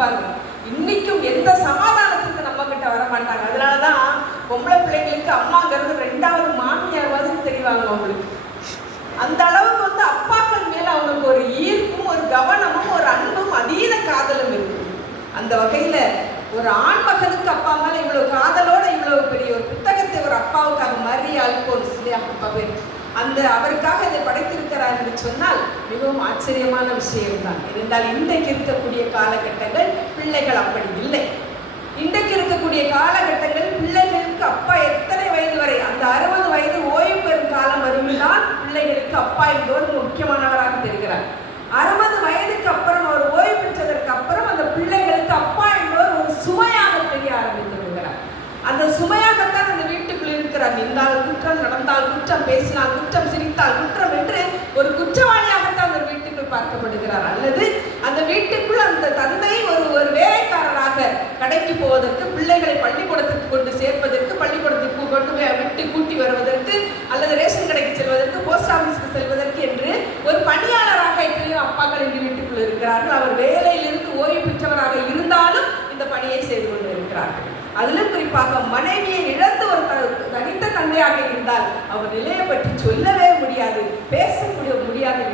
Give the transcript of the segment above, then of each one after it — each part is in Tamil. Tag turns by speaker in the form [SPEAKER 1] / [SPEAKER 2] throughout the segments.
[SPEAKER 1] பாருங்க. இன்னைக்கும் எந்த சமாதானத்துக்கு நம்ம கிட்ட வர மாட்டாங்க. அதனாலதான் பொம்பளை பிள்ளைங்களுக்கு அம்மாங்கிறது ரெண்டாவது மாமியார் மாதிரி தெரிவாங்க அவங்களுக்கு. அந்த அளவுக்கு வந்து அப்பாக்கள் மேல அவங்களுக்கு ஒரு ஈர்ப்பும் ஒரு கவனமும் ஒரு அன்பும் அதீத காதலும் இருக்கு. அந்த வகையில ஒரு ஆண் மகனுக்கு அப்பா மேல இவ்வளவு காதலோட இவ்வளவு பெரிய ஒரு புத்தகத்தை ஒரு அப்பாவுக்காக மாதிரி அல்போன்ஸ் இல்லையா? அப்பா பேர் அந்த அவருக்காக இதை படைத்திருக்கிறார் என்று சொன்னால் மிகவும் ஆச்சரியமான விஷயம்தான். இருந்தால் இன்றைக்கு இருக்கக்கூடிய காலகட்டங்கள் பிள்ளைகள் அப்படி இல்லை. இன்றைக்கு இருக்கக்கூடிய காலகட்டங்கள் பிள்ளைகளுக்கு அப்பா எத்தனை வயது வரை அந்த அறுபது வயது ஓய்வு பெறும் காலம் வரும்தான் பிள்ளைகளுக்கு அப்பா என்பவர் முக்கியமானவராக தெரிகிறார் அறுபது வயதுக்கு அப்புறம் அவர் ஓய்வு பெற்றதற்கு அப்புறம் அந்த பிள்ளைகளுக்கு அப்பா என்பவர் ஒரு சுமையாக தெரிய ஆரம்பித்து விடுகிறார் அந்த சுமையாகத்தான் அந்த வீட்டுக்குள் இருக்கிறார் நின்றால் குற்றம் நடந்தால் குற்றம் பேசினால் குற்றம் சிரித்தால் குற்றம் என்று ஒரு குற்றவாளியாகத்தான் அந்த வீட்டுக்குள் பார்க்கப்படுகிறார். அல்லது அந்த வீட்டுக்குள் அந்த தந்தை ஒரு ஒரு வேலைக்காரராக கடைக்கு போவதற்கு பிள்ளைகளை பள்ளிக்கூடத்துக்கு கொண்டு சேர்ப்பதற்கு பள்ளிக்கூடத்துக்கு கொண்டு போய் விட்டு கூட்டி வருவதற்கு அல்லது ரேஷன் கடைக்கு செல்வதற்கு போஸ்ட் ஆஃபீஸ்க்கு செல்வதற்கு என்று ஒரு பணியாளராக எத்தனையோ அப்பாக்கள் இந்த வீட்டுக்குள் இருக்கிறார்கள். அவர் வேலையிலிருந்து ஓய்வு பெற்றவராக இருந்தாலும் இந்த பணியை செய்து கொண்டு இருக்கிறார்கள் அதிலும் குறிப்பாக மனைவியை இழந்து தந்தையாக இருந்தால் அவர் நிலையை பற்றி சொல்லவே முடியாது பேசக்கூடிய முடியாது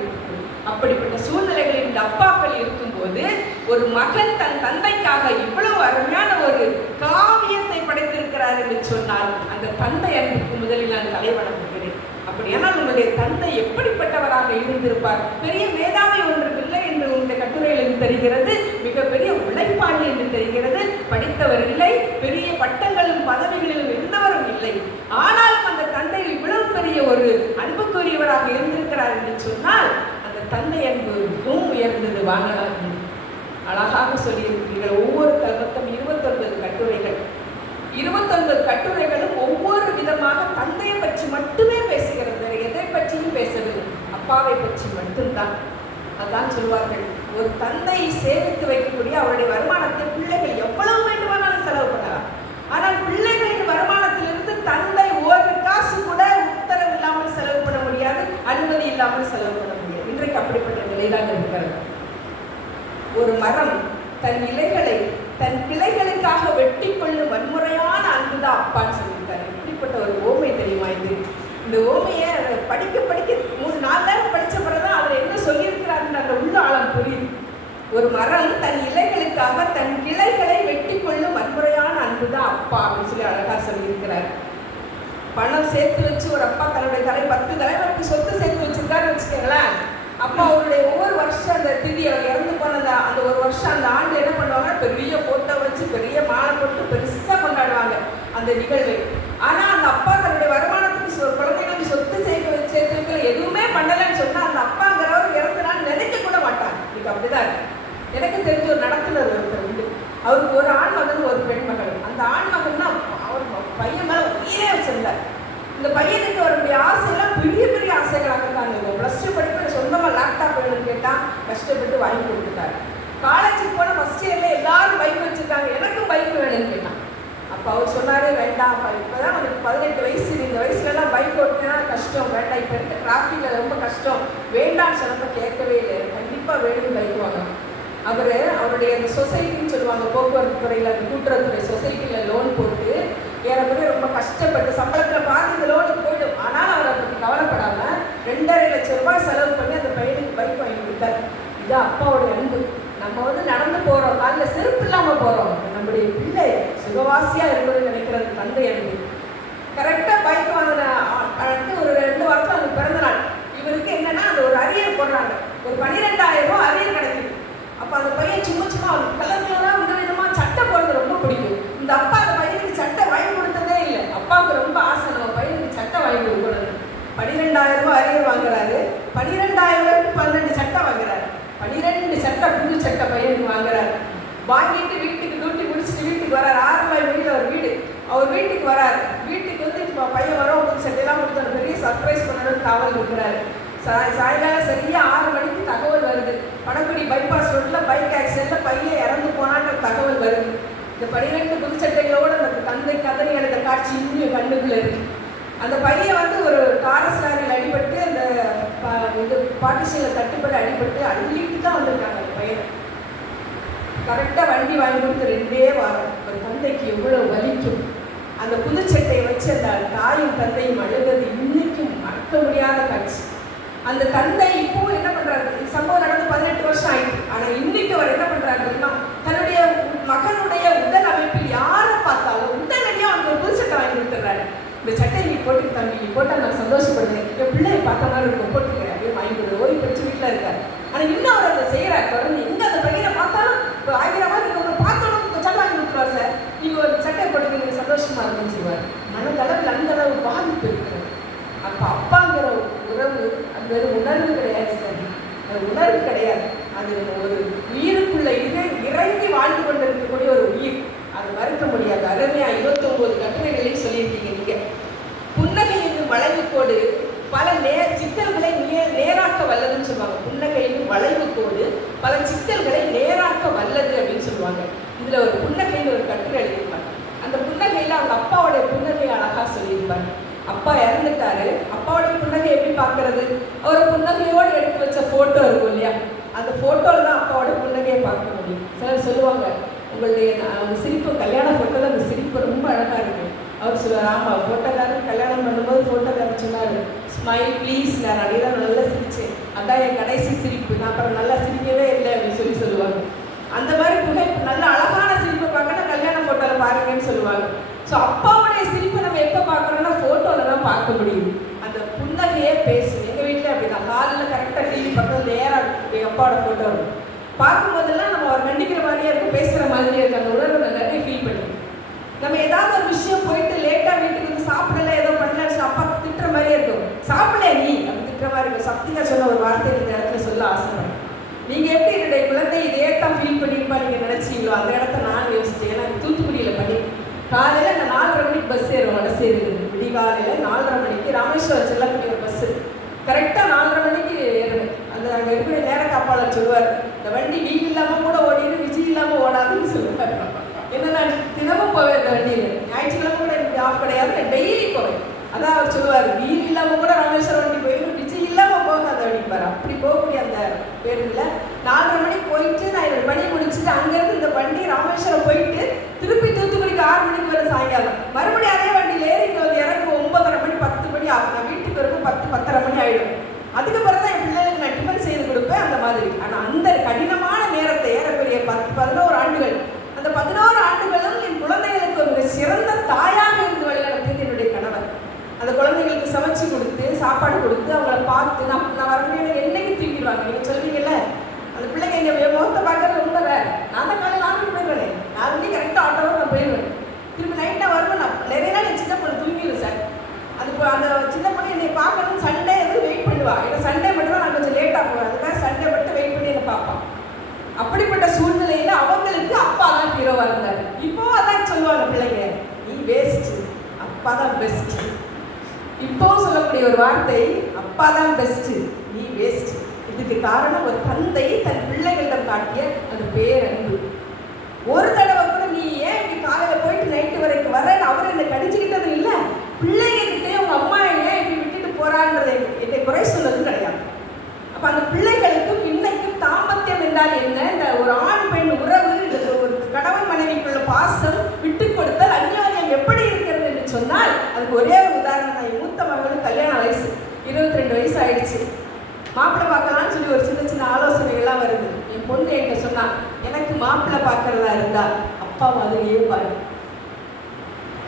[SPEAKER 1] அப்படிப்பட்ட சூழ்நிலைகளில் இந்த அப்பாக்கள் இருக்கும்போது ஒரு மகன் தன் தந்தைக்காக இவ்வளவு அருமையான ஒரு காவியத்தை படைத்திருக்கிறார் என்று சொன்னால் அந்த தந்தை அன்புக்கு முதலில் நான் தலைவணங்குகிறேன். அப்படியானால் உங்களுடைய தந்தை எப்படிப்பட்டவராக இருந்திருப்பார்? பெரிய மேதாவி ஒன்று இல்லை என்று உங்களுடைய கட்டுரையில் தெரிகிறது. மிகப்பெரிய உழைப்பாளி என்று தெரிகிறது. படித்தவர் இல்லை பெரிய பட்டங்களும் பதவிகளிலும் இருந்தவரும் இல்லை. ஆனாலும் அந்த தந்தை இவ்வளவு பெரிய ஒரு அன்புக்குரியவராக இருந்திருக்கிறார் என்று சொன்னால் அந்த தந்தை அன்பு மிகவும் உயர்ந்தது. வாங்கலாம் அழகாக சொல்லியிருக்கிறீர்கள். ஒவ்வொரு மொத்தம் இருபத்தொன்பது கட்டுரைகள். இருபத்தொன்பது கட்டுரைகளும் ஒவ்வொரு விதமாக தந்தையை பற்றி மட்டுமே பேசுகிறது. எதை பற்றியும் பேசவில்லை. அப்பாவை பற்றி மட்டும்தான். அதான் சொல்வார்கள். ஒரு தந்தை சேமித்து வைக்கக்கூடிய அவருடைய வருமானத்தை பிள்ளைகள் எவ்வளவு வேண்டுமானாலும் செலவு பண்ணலாம். ஆனால் பிள்ளைகளின் வருமானத்திலிருந்து தந்தை ஒரு காசு கூட உத்தரவு இல்லாமல் செலவு பண்ண முடியாது அனுமதி இல்லாமல் செலவு பண்ண முடியாது. இன்றைக்கு அப்படிப்பட்ட நிலைதான் இருக்கிறது. ஒரு மரம் தன் இலைகளை தன் கிளைகளுக்காக வெட்டி கொள்ளும் வன்முறையான அன்புதான் அப்பான்னு சொல்லியிருக்காரு. இப்படிப்பட்ட ஒரு ஓமை தெரியுமா இது? இந்த ஓமையை படிக்க படிக்க மூணு நாலு நேரம் படிச்ச பிறகுதான் அதில் என்ன சொல்லியிருக்கிறாருன்னு அந்த உள்ள ஆழம் புரியுது ஒரு மரம் தன் இலைகளுக்காக தன் கிளைகளை வெட்டி கொள்ளும் வன்முறையான அன்புதான் அப்பா அப்படின்னு சொல்லி அழகா சொல்லியிருக்கிறார். பணம் சேர்த்து வச்சு ஒரு அப்பா தன்னுடைய தலை பத்து தலைவருக்கு சொத்து சேர்த்து வச்சிருக்காருன்னு வச்சுக்கோங்களேன். அப்பா அவருடைய ஒவ்வொரு வருஷம் அந்த திதி அவர் இறந்து போன அந்த ஒரு வருஷம் அந்த ஆண்டு என்ன பண்ணுவாங்க பெரிய போட்டோ வச்சு பெரிய மாலை போட்டு பெருசாக கொண்டாடுவாங்க அந்த நிகழ்வை. ஆனால் அந்த அப்பா தன்னுடைய வருமானத்துக்கு சொ- குழந்தைங்களுக்கு சொத்து சேர்க்க வச்சு சேர்த்து வைக்கல எதுவுமே பண்ணலைன்னு சொன்னால் அந்த அப்பாங்கிறவர் இறந்த நினைக்க கூட மாட்டாங்க இது அப்படிதான் இருக்கு. எனக்கு தெரிஞ்ச ஒரு நடத்துனர் ஒருத்தர் உண்டு. அவருக்கு ஒரு ஆண் மகன் ஒரு பெண் மகள் அந்த ஆண் மகன் தான் அவர் பையன் மேலே உயிரே வச்சிருந்தார். இந்த பையனுக்கு அவருடைய ஆசையெல்லாம் பெரிய பெரிய ஆசைகளாக தான் இருக்கும் ப்ளஸ் டூ படிப்பு சொந்தமாக லேப்டாப் வேணும்னு கேட்டால் கஷ்டப்பட்டு வாங்கி கொடுத்துட்டாரு. காலேஜுக்கு போன ஃபஸ்ட் இயரில் எல்லாரும் பைக் வச்சுருக்காங்க. எனக்கும் பைக் வேணும்னு கேட்டான். அப்போ அவர் சொன்னாரே வேண்டாம் இப்போ தான் உனக்கு பதினெட்டு வயசு இந்த வயசுலலாம் பைக் ஓட்டினா கஷ்டம் வேண்டாம். இப்போ இருக்க டிராஃபிக்கில் ரொம்ப கஷ்டம். வேண்டாம்னு சொன்னப்ப கேட்கவே இல்லை. கண்டிப்பாக வேணும் பைக் வாங்கணும். அவர் அவருடைய அந்த சொசைட்டின்னு சொல்லுவாங்க போக்குவரத்து துறையில் அந்த கூட்டுறவுத்துறை சொசைட்டியில் லோன் போட்டு ஏறக்குறைய ரொம்ப கஷ்டப்பட்டு சம்பளத்தில் பாதி இந்த லோனுக்கு போயிடும். ஆனால் அவர் அதுக்கு கவலைப்படாமல் ரெண்டரை லட்சம் ரூபாய் செலவு பண்ணி அந்த பையனுக்கு பைக் வாங்கி கொடுத்தார். இது அப்பாவோட அன்பு. நம்ம வந்து நடந்து போகிறோம் காலில் செருப்பு இல்லாமல் போகிறோம் நம்முடைய பிள்ளை சுகவாசியாக இருக்கணும்னு நினைக்கிறது தந்தை அன்பு. கரெக்டாக பைக் வாங்கின அடுத்து ஒரு ரெண்டு வாரத்தில் அவனுக்கு பிறந்த நாள் இவருக்கு என்னென்னா அந்த ஒரு அரியர் போடுறாங்க. ஒரு பன்னிரெண்டாயிரம் ரூபா அரியர் கிடைக்குது. அப்போ அந்த பையன் சும்மா சும்மா கலர் கலராக விதவிதமாக சட்டை போடுறது ரொம்ப பிடிக்கும். இந்த அப்பா அந்த பையனுக்கு சட்டை வாங்கி கொடுத்ததே இல்லை. அப்பாவுக்கு ரொம்ப ஆசை. நம்ம பையனுக்கு சட்டை வாங்கி கொடுக்கணும் பன்னிரெண்டாயிரம் ரூபாய் அரியர் வாங்குறாரு. பன்னிரெண்டாயிரம் ரூபாய்க்கு பன்னெண்டு சட்டை வாங்குறாரு. பன்னிரெண்டு சட்டை புது சட்டை பையனுக்கு வாங்குறாரு. வாங்கிட்டு வீட்டுக்கு தூட்டி முடிச்சுட்டு வீட்டுக்கு வராரு ஆறு ரூபாய் வீடு அவர் வீடு. அவர் வீட்டுக்கு வராரு வீட்டுக்கு வந்து இப்போ பையன் வரோம் புது சட்டையெல்லாம் கொடுத்தாரு பெரிய சர்ப்ரைஸ் பண்ணணும்னு காவல் இருக்கிறாரு சாய் சாயங்காலம் சரியா ஆறு மணிக்கு தகவல் வருது. படக்குடி பைபாஸ் ரோட்ல பைக் ஆக்சிடென்ட்ல பையன் இறந்து போனான்ற தகவல் வருது. இந்த பனிரெண்டு புதுச்சட்டைகளோட அந்த தந்தை கதறி எடுத்த காட்சி இன்னும் கண்ணுக்குள்ள இருக்கு. அந்த பையன் வந்து ஒரு டாரஸ் லாரியில் அடிபட்டு அந்த இது பாட்டிஷனில் தட்டுப்பட்டு அடிபட்டு அள்ளிட்டு தான் வந்திருக்காங்க அந்த பையனை. கரெக்டாக வண்டி வாங்கி கொடுத்து ரெண்டே வாரம். ஒரு தந்தைக்கு எவ்வளோ வலிக்கும். அந்த புதுச்சட்டையை வச்சு அந்த தாயும் தந்தையும் அழுகிறது இன்னைக்கும் மறக்க முடியாத காட்சி. அந்த தந்தை இப்பவும் என்ன பண்றாரு? சம்பவம் நடந்து பதினெட்டு வருஷம் ஆயிடுச்சு ஆனா இன்னைக்கு அவர் என்ன பண்றாரு தெரியுமா? தன்னுடைய மகனுடைய உடல் அமைப்பில் யாரை பார்த்தாலும் உடனடியாக அவங்க ஒரு புது சட்டை வாங்கி கொடுத்துட்றாரு. இந்த சட்டை நீ போட்டு தம்பி நீ போட்டா நான் சந்தோஷப்படுவேன். என் பிள்ளையை பார்த்த மாதிரி இருக்கும் போட்டுக்க அப்படியே வாங்கி கொடு ஓய்வு பெற்று வீட்டில் இருக்காரு ஆனா இன்னும் அவர் அதை செய்யறாரு தொடர்ந்து எங்க அந்த பையனை பார்த்தாலும் இப்போ ஆயிரம் மாதிரி இருக்கு பார்த்தோன்னு உங்க சட்டை வாங்கி கொடுத்துருவார் சார் நீங்க ஒரு சட்டை போட்டு நீங்க சந்தோஷமா இருக்குன்னு சொல்லுவார் மனதளவில் அந்த அளவு பாதிப்பு இருக்கிறது அப்ப அப்பாங்கிற உறவு அது வெறும் உணர்வு கிடையாது சார் அது கிடையாது. அது ஒரு உயிருக்குள்ள இது இறங்கி வாழ்ந்து கொண்டிருக்கக்கூடிய ஒரு உயிர். அது மறுக்க முடியாது. அருமையா இருபத்தொன்பது கட்டுரைகளையும் சொல்லியிருக்கீங்க நீங்க. புன்னகை என்று வளைவு கோடு பல நே சிக்கல்களை நே நேராக்க வல்லதுன்னு சொல்லுவாங்க. புன்னகையின் வளைவு கோடு பல சிக்கல்களை நேராக்க வல்லது அப்படின்னு சொல்லுவாங்க. இதுல ஒரு புன்னகைன்னு ஒரு கட்டுரை எழுதியிருப்பாங்க. அந்த புன்னகையில அவங்க அப்பாவோட புன்னகை அழகா சொல்லியிருப்பாங்க. அப்பா இறந்துட்டாரு. அப்பாவோட புன்னகை எப்படி பார்க்கறது? அவர் புன்னகையோடு எடுத்து வச்ச ஃபோட்டோ இருக்கும் இல்லையா? அந்த ஃபோட்டோவில் தான் அப்பாவோட புன்னகையை பார்க்க முடியும். சிலர் சொல்லுவாங்க உங்களுடைய அவங்க சிரிப்பு கல்யாண ஃபோட்டோவில் அந்த சிரிப்பு ரொம்ப அழகாக இருக்கு. அவர் சொல்லுவார் ஆமா ஃபோட்டோக்காரர் கல்யாணம் பண்ணும்போது ஃபோட்டோக்காரர் சொன்னார் ஸ்மைல் ப்ளீஸ் நான் அப்படியே நல்லா சிரித்தேன் அதான் என் கடைசி சிரிப்பு. நான் அப்புறம் நல்லா சிரிக்கவே இல்லை. அப்படின்னு சொல்லி சொல்லுவாங்க. அந்த மாதிரி புகை நல்ல அழகான சிரிப்பை பார்க்கணும் கல்யாண ஃபோட்டோவில் பாருங்கன்னு சொல்லுவாங்க. ஸோ அப்பாவுடைய சிரிப்பை நம்ம எப்போ பார்க்குறோம்னா ஃபோட்டோவில் தான் பார்க்க முடியும். அந்த புன்னகையே பேசும். எங்கள் வீட்டில் அப்படி தான். ஹாலில் கரெக்டாக டிவி பக்கத்தில் நேராக எங்கள் அப்பாவோட ஃபோட்டோ பார்க்கும்போதெல்லாம் நம்ம அவர் கண்டிக்கிற மாதிரியே இருக்கும். பேசுகிற மாதிரியே இருக்கு அந்த உணர்வு நான் நிறைய ஃபீல் பண்ணுவோம் நம்ம ஏதாவது ஒரு விஷயம் போயிட்டு லேட்டாக வீட்டுக்கு வந்து சாப்பிடல ஏதோ பண்ணலன்னு அப்பா திட்டுற மாதிரியே இருக்கும். சாப்பிடல நீ? அப்படி திட்டுற மாதிரி இருக்கும். சக்திகா சொன்ன ஒரு வார்த்தை இந்த இடத்துல சொல்ல ஆசைப்படுறேன். நீங்கள் எப்படி என்னுடைய குழந்தை இதே தான் ஃபீல் பண்ணியிருப்பா நீங்கள் நினச்சிங்களோ? அந்த இடத்த நான் யோசிச்சேன். ஏன்னா காலையில் அந்த நாலரை மணிக்கு பஸ் ஏறும் வடசே இருக்குது நாலரை மணிக்கு ராமேஸ்வரம் செல்லக்கூடிய ஒரு பஸ்ஸு கரெக்டாக நாலரை மணிக்கு ஏறுவேன். அந்த அங்கே இருக்கிற நேர காப்பாளர் சொல்லுவார் இந்த வண்டி வீல் இல்லாமல் கூட ஓடிடு விஜய் இல்லாமல் ஓடாதுன்னு சொல்லுவார். என்ன நான் தினமும் போவேன் இந்த வண்டியில். ஞாயிற்றுக்கிழமை கூட எனக்கு ஆஃப் கிடையாது நான் டெய்லி போவேன் அதான் அவர் சொல்லுவார் வீல் இல்லாம கூட ராமேஸ்வரம் வண்டி போயிடும் விஜய் இல்லாம போகாத அப்படிம்பாரு அப்படி போகக்கூடிய அந்த பேருந்துல நாலரை மணிக்கு போயிட்டு நான் என்னோட பணி முடிச்சுட்டு அங்கிருந்து இந்த வண்டி ராமேஸ்வரம் போயிட்டு திருப்பி தூத்துக்குடிக்கு ஆறு மணிக்கு வர சாயங்காலம் மறுபடியும் அதே வண்டியில ஏறி இங்க வந்து இறங்கும் ஒன்பதரை மணி பத்து மணி ஆகும் நான் வீட்டுக்கு வரும்போது பத்து பத்தரை மணி ஆயிடும் அதுக்கப்புறம் தான் என் பிள்ளைகளுக்கு நான் டிஃபன் செய்து கொடுப்பேன் அந்த மாதிரி ஆனா அந்த கடினமான நேரத்தை ஏறக்குறைய பத்து பதினோரு ஆண்டுகள் அந்த பதினோரு ஆண்டுகளும் என் குழந்தைகளுக்கு ஒரு மிக சிறந்த தாயாக இருந்து வழிநடத்தியது என்னுடைய கணவர் அந்த குழந்தைகளுக்கு சமைச்சு கொடுத்து சாப்பாடு கொடுத்து அவங்கள பார்த்து நான் நான் வரக்கூடிய எனக்கு என்னைக்கு தூக்கிடுவாங்க நீங்க சொல்றீங்கல்ல அந்த பிள்ளைங்க எங்க என் முகத்தை பார்க்கறது ரொம்ப ரேர் நான் தான் காலையில் ஆறு போயிடுவேன் நாலு மணி கரெக்டாக ஆட்டோவில் நான் போயிடுவேன் திருப்பி நைட்டாக வருவேன் நான் நிறைய நாள் என் சின்ன பொண்ணு தூங்கிடும் சார் அது இப்போ அந்த சின்ன பொண்ணு என்னை பார்க்கணும் சண்டே வந்து வெயிட் பண்ணுவா ஏன்னா சண்டே மட்டும் தான் நான் கொஞ்சம் லேட்டாக போவேன் அதுக்காக சண்டே மட்டும் வெயிட் பண்ணி என்னை பார்ப்பான் அப்படிப்பட்ட சூழ்நிலையில அவங்களுக்கு அப்பா தான் ஹீரோவா இருந்தாரு இப்போ அதான் சொல்லுவாங்க பிள்ளைங்க நீ வேஸ்ட் அப்பா தான் பெஸ்ட் இப்போ சொல்லக்கூடிய ஒரு வார்த்தை அப்பா தான் பெஸ்ட் நீ வேஸ்ட் இதுக்கு காரணம் ஒரு தந்தை தன் பிள்ளைகளிடம் காட்டிய அந்த பேரன்பு ஒரு தடவை கூட நீ ஏன் இப்படி காலையில போயிட்டு நைட்டு வரைக்கும் வர அவர் என்னை கடிச்சுக்கிட்டது இல்ல பிள்ளைகிட்டே உங்க அம்மா ஏன் இப்படி விட்டுட்டு போறான்றதை என்னை குறை சொன்னதும் கிடையாது அப்ப அந்த பிள்ளைகளுக்கும் இன்னைக்கும் தாம்பத்தியம் என்றால் என்ன இந்த ஒரு ஆண் பெண் உறவு இந்த ஒரு கணவன் மனைவிக்குள்ள பாசம் விட்டு கொடுத்தல் அந்யோன்யம் எப்படி இருக்கிறது என்று சொன்னால் அதுக்கு ஒரே ஒரு உதாரணம் தான் என் மூத்த மகளுக்கு கல்யாண வயசு இருபத்தி ரெண்டு வயசு ஆயிடுச்சு மாப்பிள்ளை பார்க்கலாம்னு சொல்லி ஒரு சின்ன சின்ன ஆலோசனைகள்லாம் வருது. என் பொண்ணு என்கிட்ட சொன்னா எனக்கு மாப்பிள்ளை பார்க்கறதா இருந்தா அப்பா மாதிரியே பாரு.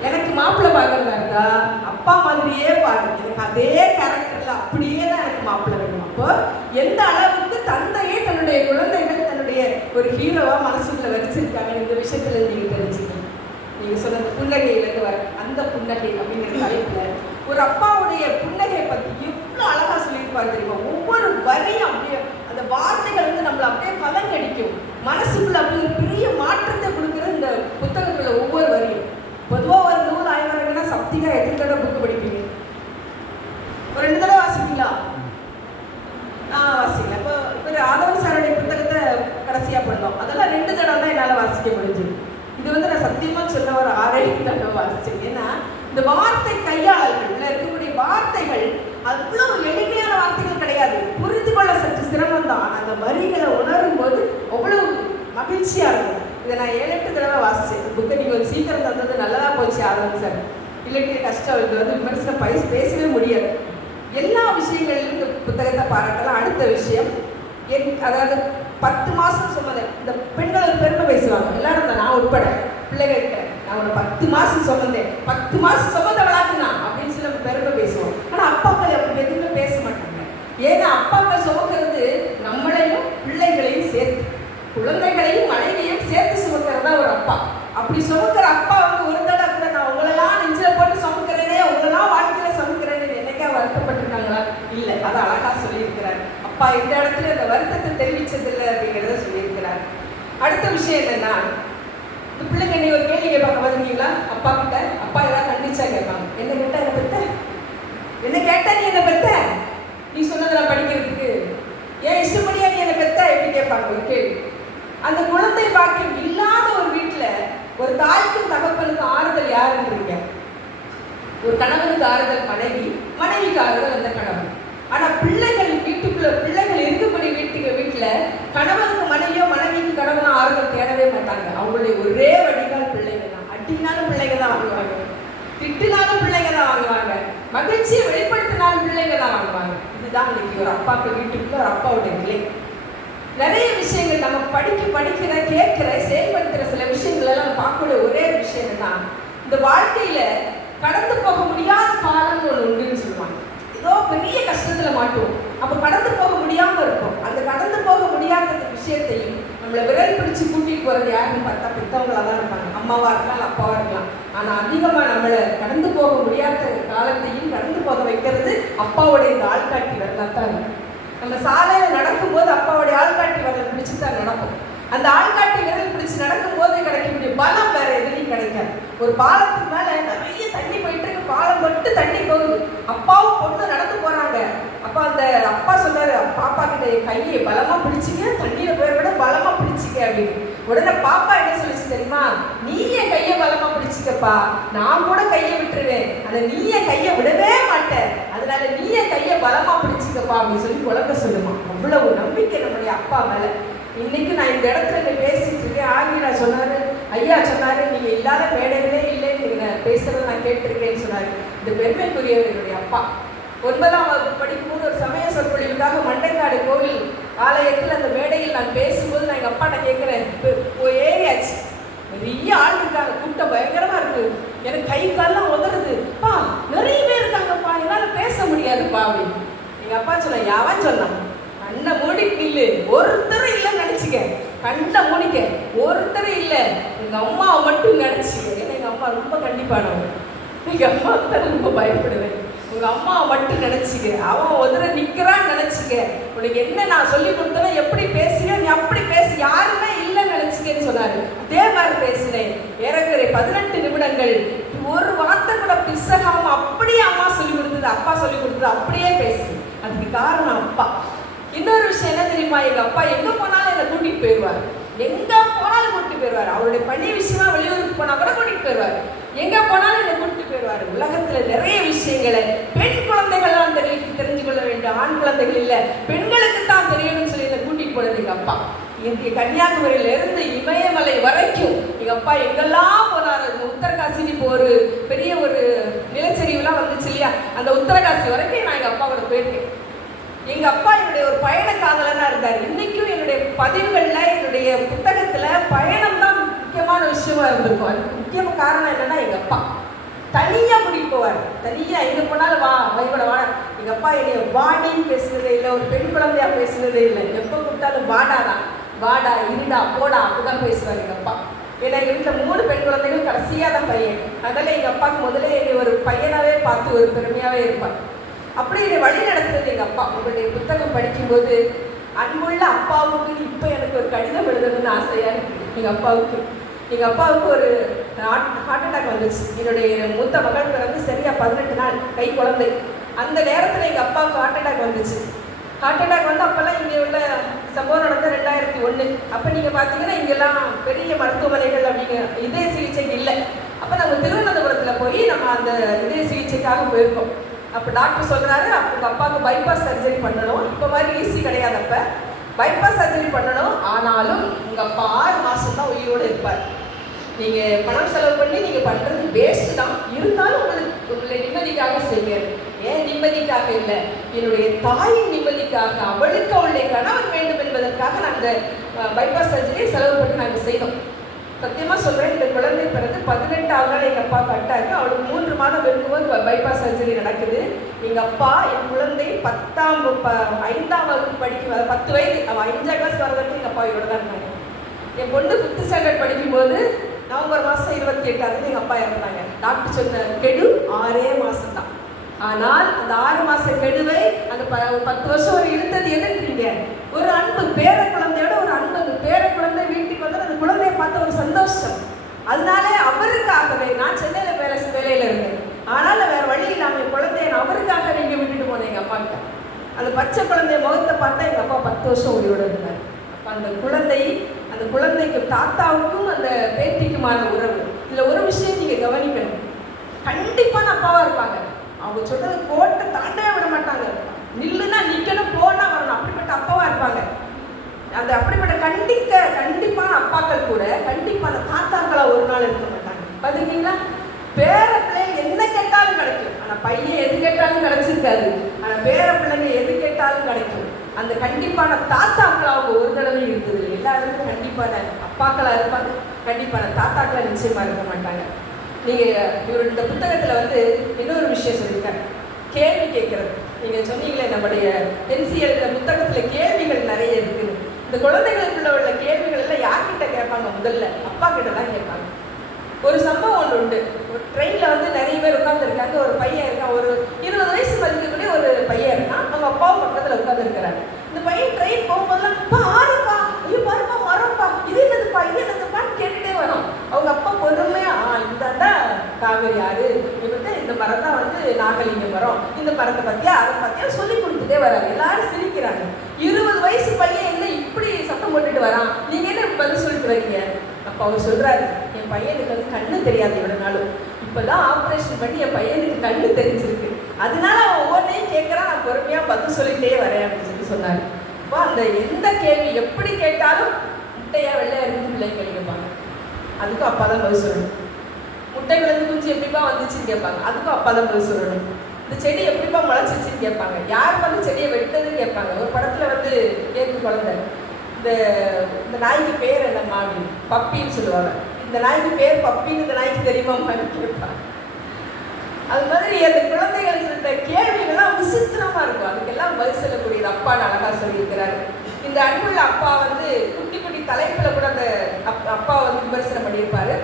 [SPEAKER 1] எனக்கு மாப்பிள்ளை பார்க்கறதா இருந்தா அப்பா மாதிரியே பாரு. எனக்கு அதே கேரக்டர்ல அப்படியே தான் எனக்கு மாப்பிள்ளை வேணும். அப்போ எந்த அளவுக்கு தந்தையே தன்னுடைய குழந்தைகள் தன்னுடைய ஒரு ஹீரோவா மனசுக்குள்ள வச்சிருக்காங்க இந்த விஷயத்துல நீங்க தெரிஞ்சுக்கணும் நீங்க சொன்னது புன்னகையிலிருந்து வர அந்த புன்னகை அப்படிங்கிற தலைப்புல ஒரு அப்பாவுடைய புன்னகையை பத்தி எவ்வளவு அழகா சொல்லியிருப்பாரு தெரியுமா ஒவ்வொரு வரியும் அப்படியே அந்த வார்த்தைகள் வந்து நம்மள அப்படியே கலங்கடிக்கும் மனசுக்குள்ள அப்படி ஒரு பெரிய மாற்றத்தை கொடுக்குறது இந்த புத்தகத்துல ஒவ்வொரு வரியும் பொதுவா ஒரு நூல் ஆய்வரங்கன்னா சக்திகா எத்தனை தடவை புக்கு படிப்பீங்க ஒரு ரெண்டு தடவை வாசிப்பீங்களா நான் வாசிக்கல இப்போ இப்போ ஆதவன் சாருடைய புத்தகத்தை கடைசியா பண்ணோம் அதெல்லாம் ரெண்டு தடவை தான் என்னால் வாசிக்க முடிஞ்சது இது வந்து நான் சத்தியமா சொல்ல ஒரு ஆறே தடவை வாசிச்சேன். ஏன்னா இந்த வார்த்தை கையாளர்கள்ல இருக்கக்கூடிய வார்த்தைகள் அவ்வளவு எளிமையான வார்த்தைகள் கிடையாது. புரிந்து கொள்ள சற்று சிரமம் தான். அந்த வரிகளை உணரும் போது அவ்வளவு மகிழ்ச்சியா இருக்கும். இதை நான் ஏழு எட்டு தடவை வாசிச்சேன். இந்த புக்கை நீங்கள் ஒரு சீக்கிரம் தந்தது நல்லதா போச்சு ஆரம்பிச்சார் சார். கஷ்டம். இது வந்து விமர்சனம் பயிர் பேசவே முடியாது. எல்லா விஷயங்களிலும் இந்த புத்தகத்தை பாராட்டலாம். அடுத்த விஷயம் என் அதாவது பத்து மாதம் சொன்னதை இந்த பெண்கள் பெருமை பேசுவாங்க. எல்லாரும் தான் நான் உட்பட பிள்ளைகள்கிட்ட. நான் ஒரு பத்து மாதம் சுமந்தேன் பத்து மாதம் சுமந்தவளாக்கு நான் அப்படின்னு சொல்லி நம்ம பெருமை பேசுவோம். ஆனால் அப்பாக்கள் அப்படி எதுவுமே பேச மாட்டாங்க. ஏன்னா அப்பாக்கள் சுமக்கிறது நம்மளையும் பிள்ளைகளையும் சேர்த்து. குழந்தைகளையும் மனைவியையும் சேர்த்து சுமக்கிறதா ஒரு அப்பா. அப்படி சுமக்கிற அப்பா வந்து ஒரு தடவை கூட நான் உங்களெல்லாம் நெஞ்சில போட்டு சுமக்கிறேனே உங்களெல்லாம் வாழ்க்கையில சுமக்கிறேன்னு என்னைக்கா வருத்தப்பட்டிருக்காங்களா? இல்லை அதை அழகா சொல்லியிருக்கிறார். அப்பா இந்த இடத்துல அந்த வருத்தத்தை தெரிவிச்சதில்லை அப்படிங்கிறத சொல்லியிருக்கிறார். அடுத்த விஷயம் என்னன்னா இந்த பிள்ளைங்க நீ ஒரு கேள்வி கேட்பாங்க பார்த்துருக்கீங்களா? அப்பா கிட்ட அப்பா ஏதாவது கண்டிச்சா? கேட்பாங்க. என்ன கேட்டா என்ன பெத்த? என்ன கேட்டா நீ என்ன பெத்த? நீ சொன்னதெல்லாம் நான் படிக்கிறதுக்கு. ஏன் இஷ்டப்படியா நீ என்ன பெத்த? எப்படி கேட்பாங்க ஒரு கேள்வி. அந்த குழந்தை பாக்கியம் இல்லாத ஒரு வீட்டுல ஒரு தாய்க்கும் தகப்பனுக்கு ஆறுதல் யாருன்றீங்க ஒரு கணவனுக்கு ஆறுதல் மனைவி மனைவிக்கு ஆறுதல் அந்த கணவன். ஆனா பிள்ளைகள் வீட்டுக்குள்ள பிள்ளைகள் இருக்கும்படி வீட்டுக்கு கணவனுக்கு மனைவியோ மனைவிக்கு கணவனோ ஆறுதல் தேடவே மாட்டாங்க. அவங்களுடைய ஒரே வடிகால் பிள்ளைங்க தான். அட்டினாலும் பிள்ளைங்க தான் வாங்குவாங்க. திட்டினாலும் பிள்ளைங்க தான் வாங்குவாங்க. மகிழ்ச்சியை வெளிப்படுத்தினாலும் பிள்ளைங்க தான் வாங்குவாங்க. இதுதான் இன்னைக்கு ஒரு அப்பாக்கு வீட்டுக்குள்ள ஒரு அப்பாவுடைய நிலை. நிறைய விஷயங்கள் நம்ம படிக்க படிக்கிற கேட்கிற செயல்படுத்துற சில விஷயங்கள் எல்லாம் பார்க்கக்கூடிய ஒரே விஷயம் தான் இந்த வாழ்க்கையில கடந்து போக முடியாத காலம்னு ஒன்று உண்டுன்னு சொல்லுவாங்க. ஏதோ பெரிய கஷ்டத்துல மாட்டுவோம். அப்போ கடந்து போக முடியாமல் இருக்கும். அந்த கடந்து போக முடியாத விஷயத்தையும் நம்மளை விரல் பிடிச்சி கூட்டிகிட்டு போகிறது யாருன்னு பார்த்தா பெற்றவங்களாக தான் இருப்பாங்க. அம்மாவாக இருக்கலாம் அப்பாவாக இருக்கலாம். ஆனால் அதிகமாக நம்மளை கடந்து போக முடியாத காலத்தையும் கடந்து போக வைக்கிறது அப்பாவுடைய இந்த ஆள்காட்டி வரலாம் தான் நம்ம சாலையில் நடக்கும்போது அப்பாவுடைய ஆள்காட்டி வரல பிடிச்சி தான் நடப்போம். அந்த ஆள்காட்டி விரல் பிடிச்சி நடக்கும்போது கிடைக்கக்கூடிய பலம் வேற எதுலையும் கிடைக்காது. ஒரு பாலத்துக்கு மேல நிறைய தண்ணி போயிட்டு இருக்கு பாலம் தொட்டு தண்ணி போகுது அப்பாவும் பொண்ணு நடந்து போறாங்க அப்பா அந்த அப்பா சொன்னாரு பாப்பா கிட்ட என் கையை பலமா பிடிச்சிக்க தண்ணீரை போய் விட பலமா பிடிச்சிக்க அப்படின்னு. உடனே பாப்பா என்ன சொல்லிச்சு தெரியுமா? நீ என் கையை பலமா பிடிச்சிக்கப்பா. நான் கூட கையை விட்டுருவேன். அதை நீ என் கையை விடவே மாட்ட. அதனால நீ என் கையை பலமா பிடிச்சிக்கப்பா. அப்படின்னு சொல்லி குழந்தை சொல்லுமா. அவ்வளவு நம்பிக்கை நம்முடைய அப்பா மேல. இன்னைக்கு நான் இந்த இடத்துல இங்கே பேசிட்டு இருக்கேன். ஆங்கிலா சொன்னாரு ஐயா சொன்னாரு நீங்க இல்லாத மேடைகளே இல்லைன்னு நீங்க பேசுறத நான் கேட்டிருக்கேன்னு சொன்னாரு. இந்த பெருமைக்குரியவர் என்னுடைய அப்பா. ஒன்பதாம் வகுப்பு படிக்கும்போது ஒரு சமய சொற்பொழிவுக்காக மண்டைக்காடு கோவில் ஆலயத்தில் அந்த மேடையில் நான் பேசும்போது நான் எங்கள் அப்பாட்ட கேட்குறேன் ஏரியாச்சு நிறைய ஆள் இருக்காங்க கூட்டம் பயங்கரமாக இருக்கு. எனக்கு கை கால்லாம் உதறது. பா நிறைய பேர் இருக்காங்கப்பா என்னால் பேச முடியாதுப்பா அப்படின்னு. எங்கள் அப்பா சொல்ல யாவன் சொன்னான் கண்ணை மூடி நில்லு. ஒருத்தர் இல்லைன்னு நினச்சிக்க. கண்ணை மூடிக்க. ஒருத்தர் இல்லை. எங்கள் அம்மாவை மட்டும் நினச்சிக்க ஏன்னா எங்கள் அம்மா ரொம்ப கண்டிப்பானவங்க. எங்கள் அம்மா தான் ரொம்ப பயப்படுவேன். உங்க அம்மா மட்டும் நினைச்சுக்க. அவன் உதற நிக்கிறான்னு நினைச்சுக்க. உனக்கு என்ன நான் சொல்லி கொடுத்தனோ எப்படி பேசுறியோ நீ அப்படி பேசு. யாருமே இல்லைன்னு நினைச்சுக்கன்னு சொன்னாரு. அதே மாதிரி பேசினேன். ஏறக்குறை பதினெட்டு நிமிடங்கள். ஒரு வார்த்தை கூட பிசகாம அப்படியே அம்மா சொல்லி கொடுத்தது அப்பா சொல்லி கொடுத்தது அப்படியே பேசு அதுக்கு காரணம் அப்பா. இன்னொரு விஷயம் என்ன தெரியுமா? எங்க அப்பா எங்க போனாலும் என்னை கூட்டிட்டு போயிடுவார். எங்க போனாலும் கூட்டிட்டு போயிடுவார். அவருடைய பணி விஷயமா வெளியூருக்கு போனா கூட கூட்டிட்டு போயிடுவார். எங்க போனாலும் என்னை கூட்டிட்டு போயிடுவாரு. உலகத்துல நிறைய விஷயங்களை பெண் குழந்தைகள் தான் தெரிய தெரிஞ்சு கொள்ள வேண்டும். ஆண் குழந்தைகள் இல்ல. பெண்களுக்கு தான் தெரியணும்னு சொல்லி என்னை கூட்டிட்டு போனது எங்க அப்பா. இங்கே கன்னியாகுமரியில இருந்து இமயமலை வரைக்கும் எங்க அப்பா எங்கெல்லாம் போனாரு? இந்த உத்தரகாசின்னு இப்போ ஒரு பெரிய ஒரு நிலச்சரிவுலாம் வந்துச்சு இல்லையா? அந்த உத்தரகாசி வரைக்கும் நான் எங்க அப்பாவோட போயிருக்கேன். எங்க அப்பா என்னுடைய ஒரு பயண காதலனா இருந்தார். இன்னைக்கும் என்னுடைய பதிவுகள்ல என்னுடைய புத்தகத்துல பயணம் விஷயமா இருந்திருக்கும் அதுக்கு முக்கியமான காரணம் என்னன்னா எங்கள் அப்பா. தனியாக கூட்டிகிட்டு போவார். தனியாக எங்க போனாலும் வா வைகோட வாடா. எங்கள் அப்பா என்னைய வாடின்னு பேசுனதே இல்லை ஒரு பெண் குழந்தையா பேசுனதே இல்லை. எப்போ கூப்பிட்டாலும் வாடாதான் வாடா இருடா போடா அப்படிதான் பேசுவார் எங்கள் அப்பா. ஏன்னா எங்கள் வீட்டில் மூணு பெண் குழந்தைகள் கடைசியாக தான் பையன். அதனால் எங்கள் அப்பாவுக்கு முதல்ல என்னை ஒரு பையனாகவே பார்த்து ஒரு பெருமையாகவே இருப்பார். அப்படி என்னை வழி நடத்துறது எங்கள் அப்பா. உங்களுடைய புத்தகம் படிக்கும்போது அன்புள்ள அப்பாவுக்கு இப்போ எனக்கு ஒரு கடிதம் எழுதணும்னு ஆசையாக இருக்குது எங்கள் அப்பாவுக்கு. எங்க அப்பாவுக்கு ஒரு ஹார்ட் அட்டாக் வந்துச்சு. என்னுடைய மூத்த மகள் பிறந்து சரியா பதினெட்டு நாள் கை குழந்தை. அந்த நேரத்தில் எங்க அப்பாவுக்கு ஹார்ட் அட்டாக் வந்துச்சு. ஹார்ட் அட்டாக் வந்து அப்போல்லாம் இங்கே உள்ள சம்பவம் நடந்த ரெண்டாயிரத்தி ஒன்று அப்போ நீங்கள் பார்த்தீங்கன்னா இங்கெல்லாம் பெரிய மருத்துவமனைகள் அப்படிங்கிற இதய சிகிச்சை இல்லை. அப்போ நம்ம திருவனந்தபுரத்தில் போய் நம்ம அந்த இதய சிகிச்சைக்காக போயிருக்கோம். அப்போ டாக்டர் சொல்கிறாரு உங்கள் அப்பாவுக்கு பைபாஸ் சர்ஜரி பண்ணணும். இப்போ மாதிரி ஈஸி கிடையாது அப்போ பைபாஸ் சர்ஜரி பண்ணணும். ஆனாலும் உங்கள் அப்பா ஆறு மாதம் தான் உயிரோடு இருப்பார். நீங்க பணம் செலவு பண்ணி நீங்க பண்றது வேஸ்ட் தான். இருந்தாலும் உங்களுக்கு உங்களை நிம்மதிக்காக செய்வார் ஏன் நிம்மதிக்காக இல்லை? என்னுடைய தாயின் நிம்மதிக்காக அவளுக்கு அவளுடைய கணவன் வேண்டும் என்பதற்காக நாங்கள் பைபாஸ் சர்ஜரியை செலவு பண்ணி நாங்கள் செய்தோம். சத்தியமா சொல்றேன் இந்த குழந்தை பிறந்து பதினெட்டாவது நாள் எங்க அப்பா கட்டாரு அவளுக்கு மூன்று மாதம் இருக்கும்போது பைபாஸ் சர்ஜரி நடக்குது. எங்க அப்பா என் குழந்தை பத்தாம் வகுப்பு- ஐந்தாம் வகுப்பு படிக்க பத்து வயது அவன் அஞ்சாம் கிளாஸ் வர வரைக்கும் எங்க அப்பா இவரோட தான் இருந்தாங்க என் பொண்ணு ஃபிஃப்த் ஸ்டாண்டர்ட் படிக்கும்போது நவம்பர் மாதம் இருபத்தி எட்டாவது எங்கள் அப்பா இறந்தாங்க. டாக்டர் சொன்ன கெடு ஆறே மாதம் தான் ஆனால் அந்த ஆறு மாத கெடுவை அந்த ப பத்து வருஷம் ஒரு இருந்தது எதுன்றீங்க ஒரு அன்பு பேர குழந்தையோட ஒரு அன்பு அந்த பேர குழந்தை வீட்டுக்கு வந்து அந்த குழந்தைய பார்த்த ஒரு சந்தோஷம். அதனாலே அவருக்காகவே நான் சென்னையில் வேலை வேலையில் இருந்தேன். ஆனால் வேற வழி இல்லாமல் என் குழந்தைய நான் அவருக்காக இங்கே விட்டுட்டு போனேன் எங்கள் அப்பா கிட்ட அந்த பச்சை குழந்தைய முகத்தை பார்த்தா எங்கள் அப்பா பத்து வருஷம் உயிரோடு இருந்தார். அப்ப அந்த குழந்தை அந்த குழந்தைக்கு தாத்தாவுக்கும் அந்த பேத்திக்குமான உறவு இதுல ஒரு விஷயம் நீங்க கவனிக்கணும் கண்டிப்பாக அந்த அப்பாவாக இருப்பாங்க. அவங்க சொல்றது கோட்டை தாண்டவே விட மாட்டாங்க. நில்லுனா நிற்கணும் போனா வரணும். அப்படிப்பட்ட அப்பாவாக இருப்பாங்க. அந்த அப்படிப்பட்ட கண்டிக்க கண்டிப்பான அப்பாக்கள் கூட கண்டிப்பான தாத்தாக்களாக ஒரு நாள் இருக்க மாட்டாங்க. பாத்தீங்களா? பேர பிள்ளைங்க என்ன கேட்டாலும் கிடைக்கும். ஆனால் பையன் எது கேட்டாலும் கிடைச்சிருக்காது. ஆனால் பேர பிள்ளைங்க எது கேட்டாலும் கிடைக்கும். அந்த கண்டிப்பான தாத்தாக்கள் அவங்க ஒரு தடவை இருக்குது எல்லாருமே கண்டிப்பான அப்பாக்களாக இருப்பாங்க. கண்டிப்பான தாத்தாக்களா நிச்சயமாக இருக்க மாட்டாங்க. நீங்கள் இவர் இந்த புத்தகத்துல வந்து இன்னொரு விஷயம் சொல்லியிருக்காங்க கேள்வி கேட்கறது. நீங்கள் சொன்னீங்களே நம்முடைய பென்சில் இந்த கேள்விகள் நிறைய இருக்குது இந்த குழந்தைகளுக்குள்ள உள்ள கேள்விகள் எல்லாம் யார்கிட்ட கேட்பாங்க? முதல்ல அப்பா கிட்ட தான் கேட்பாங்க. ஒரு சம்பவம் ஒன்று உண்டு. ஒரு ட்ரெயினில் வந்து நிறைய பேர் உட்காந்துருக்காங்க ஒரு பையன் இருக்கான். ஒரு இருபது வயசு மதிக்கக்கூடிய ஒரு பையன் இருக்கான். அவங்க அப்பாவும் பக்கத்தில் உட்காந்துருக்கிறாங்க இந்த பையன் ட்ரெயின் போகும்போதெல்லாம் பா ஆறுப்பா ஐயோ பாருப்பா மரம்ப்பா இது என்னதுப்பா இது என்னதுப்பான்னு கேட்டுட்டே வரோம் அவங்க அப்பா பொறுமையா ஆ இந்தாண்டா காவேரி ஆறு இவர்கிட்ட இந்த மரம் தான் வந்து நாகலிங்க மரம் இந்த மரத்தை பற்றியா அதை பற்றியா சொல்லி கொடுத்துட்டே வராங்க எல்லாரும் சிரிக்கிறாங்க. இருபது வயசு பையன் என்ன இப்படி சத்தம் போட்டுட்டு வரான்? நீங்கள் என்ன பதில் சொல்லிட்டு வரீங்க அப்போ அவர் சொல்கிறாரு என் பையனுக்கு வந்து கண்ணு தெரியாது இவ்வளோ நாளும். இப்பதான் ஆப்ரேஷன் பண்ணி என் பையனுக்கு கண்ணு தெரிஞ்சிருக்கு. அதனால அவன் ஒவ்வொன்றையும் கேட்குறான் நான் பொறுமையாக பதில் சொல்லிட்டே வரேன் அப்படின்னு சொல்லி சொன்னார். அப்போ அந்த எந்த கேள்வி எப்படி கேட்டாலும் முட்டையாக வெள்ளையா இருந்து பிள்ளைங்க கேட்பாங்க. அதுக்கும் அப்பா தான் பதில் சொல்லணும். முட்டை விழுந்து குஞ்சு எப்படிப்பா வந்துச்சுன்னு கேட்பாங்க. அதுக்கும் அப்பா தான் பதில் சொல்லணும். இந்த செடி எப்படிப்பா முளைச்சிச்சுன்னு கேட்பாங்க. யார் வந்து செடியை வெட்டதுன்னு கேட்பாங்க. ஒரு படத்தில் வந்து கேக்கு குழந்தை. இந்த இந்த நாய்க்கு பேர் என்னம்மா அப்படின்னு. பப்பின்னு சொல்லுவாங்க. இந்த நாய்க்கு பேர் பப்பின்னு இந்த நாய்க்கு தெரியுமாம்மான்னு கேட்பாங்க. அது மாதிரி அந்த குழந்தைகளுக்கு இந்த கேள்விகள்லாம் விசித்திரமா இருக்கும். அதுக்கெல்லாம் பதில் சொல்லக்கூடியது அப்பான்னு அழகா சொல்லியிருக்கிறாரு. இந்த அன்புள்ள அப்பா வந்து குட்டி குட்டி தலைப்புல கூட அந்த அப்- அப்பா வந்து விமர்சனம் பண்ணியிருப்பாரு.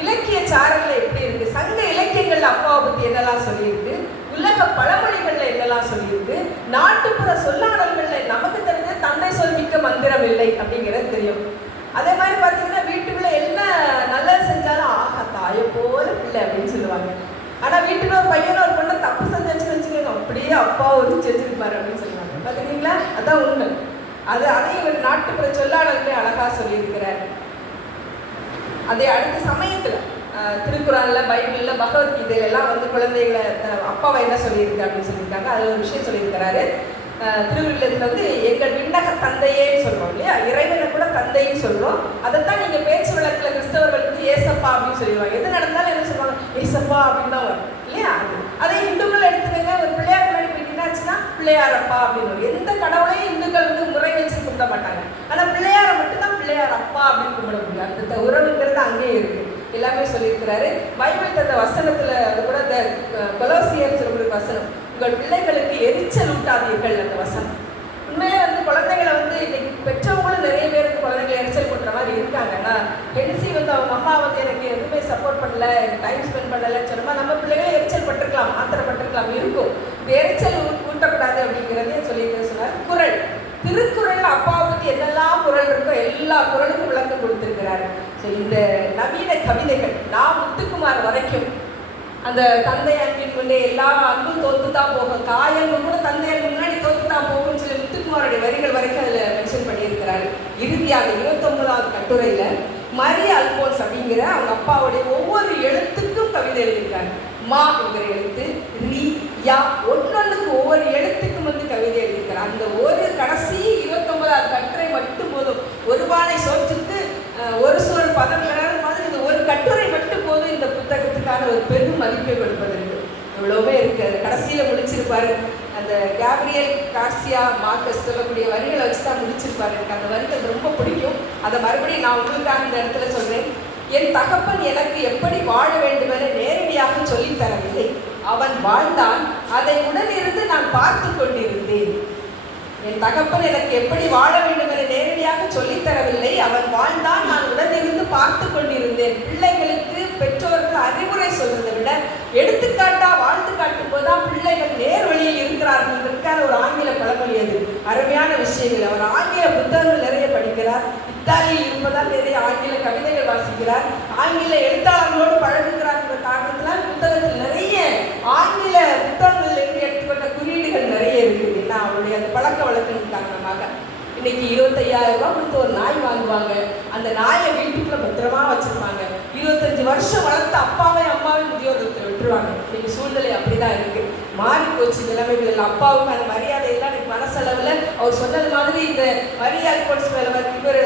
[SPEAKER 1] இலக்கிய சாரல்ல எப்படி இருக்கு? சங்க இலக்கியங்கள்ல அப்பாவை பத்தி என்னெல்லாம் சொல்லியிருக்கு? உலக பழமொழிகள்ல என்னெல்லாம் சொல்லியிருக்கு? நாட்டுப்புற சொல்லாடல்கள்ல நமக்கு தெரிஞ்ச தந்தை சொல் மிக்க மந்திரம் இல்லை அப்படிங்கிறது தெரியும். அதே மாதிரி பார்த்தீங்கன்னா வீட்டுக்குள்ள என்ன நல்லது செஞ்சாலும் ஆஹா தாயை போல பிள்ளை அப்படின்னு சொல்லுவாங்க. ஆனா வீட்டுல ஒரு பையன் ஒரு பொண்ணு தப்பு செஞ்சாச்சுன்னு வச்சுக்கோங்க அப்படியே அப்பா ஒரு செஞ்சிருப்பாரு அப்படின்னு சொல்லுவாங்க. பாத்தீங்களா? அதான் உண்மை. அது அதையும் இவர் நாட்டுப்புற சொல்லாடல்களே அழகா சொல்லியிருக்கிறார். அதே அடுத்த சமயத்தில் திருக்குறளில் பைபிளில் பைபிள்ல பகவத்கீதையில எல்லாம் வந்து குழந்தைகளை அப்பாவை என்ன சொல்லியிருக்கு அப்படின்னு சொல்லியிருக்காங்க. அதில் ஒரு விஷயம் சொல்லியிருக்கிறாரு. திருவிழத்தில் வந்து எங்கள் விண்ணக தந்தையேன்னு சொல்கிறோம் இல்லையா? இறைவனை கூட தந்தைன்னு அதை அதைத்தான் நீங்கள் பேச்சு வழக்கில் கிறிஸ்தவர்கள் வந்து ஏசப்பா அப்படின்னு சொல்லிடுவாங்க. எது நடந்தாலும் என்ன சொல்லுவாங்க? ஏசப்பா அப்படின்னு தான் வரும் இல்லையா? அது. அதே இந்துக்கள் எடுத்துக்கங்க. ஒரு பிள்ளையார் முன்னாடி போய் என்னாச்சுன்னா பிள்ளையாரப்பா அப்படின்னு வரும். எந்த கடவுளையும் இந்துக்கள் வந்து முறை வச்சு கும்பிட மாட்டாங்க. ஆனால் பிள்ளையாரை மட்டும்தான் பிள்ளையார் அப்பா அப்படின்னு கும்பிட முடியும். அந்த உறவுங்கிறது அங்கேயே இருக்கு எல்லாமே சொல்லியிருக்கிறாரு. பைபிள் தந்த வசனத்துல கூட இந்த கொலோசியர் சொல்லக்கூடிய வசனம். உங்கள் பிள்ளைகளுக்கு எரிச்சல் ஊட்டாதீர்கள் அந்த வசனம். உண்மையிலே வந்து குழந்தைகளை வந்து இன்னைக்கு பெற்றவங்களும் நிறைய பேருக்கு குழந்தைங்களை எரிச்சல் பண்ணுற மாதிரி இருக்காங்க ஆனால் பென்சி வந்து அவங்க அம்மா வந்து எனக்கு எதுவுமே சப்போர்ட் பண்ணல எனக்கு டைம் ஸ்பெண்ட் பண்ணலன்னு சொன்னோமா நம்ம பிள்ளைகளே எரிச்சல் பட்டிருக்கலாம் ஆத்திரப்பட்டிருக்கலாம் இருக்கும். இந்த எரிச்சல் ஊட்டக்கூடாது அப்படிங்கிறதையும் சொல்லிட்டு சொன்னார் குரல் திருக்குறள் அப்பாவை பத்தி என்னெல்லாம் குரல் இருக்கோ எல்லா குரலுக்கும் விளக்கம் கொடுத்திருக்கிறாரு ஸோ இந்த நவீன கவிதைகள் நான் முத்துக்குமார் வரைக்கும் அந்த தந்தை அன்பின் முன்னே எல்லா அன்பும் தோத்து தான் போகும் தாயன்பு கூட தந்தை முன்னாடி தோத்து தான் போகும்னு சொல்லி முத்துக்குமாரோட வரிகள் வரைக்கும் அதில் மென்ஷன் பண்ணியிருக்கிறாரு. இறுதியாக இருபத்தொன்பதாவது கட்டுரையில் மரிய அல்போன்ஸ் அப்படிங்கிற அவங்க அப்பாவுடைய ஒவ்வொரு எழுத்துக்கும் கவிதை எழுதியிருக்காங்க மா என்கிற எழுத்து ரீ யா ஒன்னொன்றுக்கு ஒவ்வொரு எழுத்துக்கும் வந்து கவிதை எழுதியிருக்கிறார் அந்த ஒரு கடைசி இருபத்தொன்பதாவது கட்டுரை மட்டும் போதும். ஒரு பானை சோற்றுக்கு ஒரு சொல் பதம் பெறாத மாதிரி இந்த ஒரு கட்டுரை மட்டும் போதும் இந்த புத்தகத்துக்கான ஒரு பெரும் மதிப்பை கொடுப்பதற்கு. இவ்வளவுமே இருக்கு. அது கடைசியில் முடிச்சிருப்பாரு. அந்த கேப்ரியல் கார்சியா மார்க்கஸ் சொல்லக்கூடிய வரிகளை வச்சு தான் முடிச்சிருப்பாரு. எனக்கு அந்த வரிகள் ரொம்ப பிடிக்கும். அதை மறுபடியும் நான் உங்களுக்காக இந்த இடத்துல சொல்றேன். என் தகப்பன் எனக்கு எப்படி வாழ வேண்டுமென நேரடியாக சொல்லித் தரவில்லை. அவன் வாழ்ந்தான். அதை உடனிருந்து நான் பார்த்து கொண்டிருந்தேன். என் தகப்பன் எனக்கு எப்படி வாழ வேண்டும் என நேரடியாக சொல்லித்தரவில்லை அவன் வாழ்ந்தான் நான் உடனிருந்து பார்த்து கொண்டிருந்தேன். பிள்ளைகளுக்கு பெற்றோர்கள் அறிவுரை சொல்வதை விட எடுத்துக்காட்டா வாழ்த்து காட்டும் போதுதான் பிள்ளைகள் நேர் வழியில் இருக்கிறார்கள் இருக்கிற ஒரு ஆங்கில பழமொழி அது. அருமையான விஷயங்கள். அவர் ஆங்கில புத்தகங்கள் நிறைய படிக்கிறார். இத்தாலியில் இருப்பதால் நிறைய ஆங்கில கவிதைகள் வாசிக்கிறார். ஆங்கில எழுத்தாளர்களோடு பழகுகிறார் என்ற காரணத்தினால் புத்தகத்தில் நிறைய ஆங்கில புத்தகங்கள் இருந்து எடுத்துக்கொண்ட குறியீடுகள் நிறைய இருக்குது அவருடைய அந்த பழக்க வழக்கத்தின் காரணமாக இன்னைக்கு இருபத்தையாயிரம் ரூபாய் கொடுத்து ஒரு நாய் வாங்குவாங்க. அந்த நாயை வீட்டுக்குள்ள பத்திரமா வச்சிருப்பாங்க. இருபத்தஞ்சு வருஷம் வளர்த்த அப்பாவே அம்மாவே முதியோர்களுக்கு விட்டுருவாங்க. இன்னைக்கு சூழ்நிலை அப்படிதான் இருக்கு. மாறி போச்சு நிலைமைகள் அப்பாவுக்கு அந்த மரியாதை எல்லாம் எனக்கு அவர் சொன்னது மாதிரி இந்த மரியாதை கோட்ஸ் மேல இவர்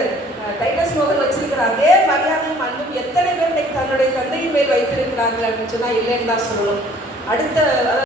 [SPEAKER 1] டைகர்ஸ் மோகன் வச்சிருக்கிற அதே மரியாதையும் அன்பும் எத்தனை பேர் இன்னைக்கு தன்னுடைய தந்தையின் மேல் வைத்திருக்கிறார்கள் அப்படின்னு சொன்னா இல்லைன்னு தான் சொல்லணும். அடுத்த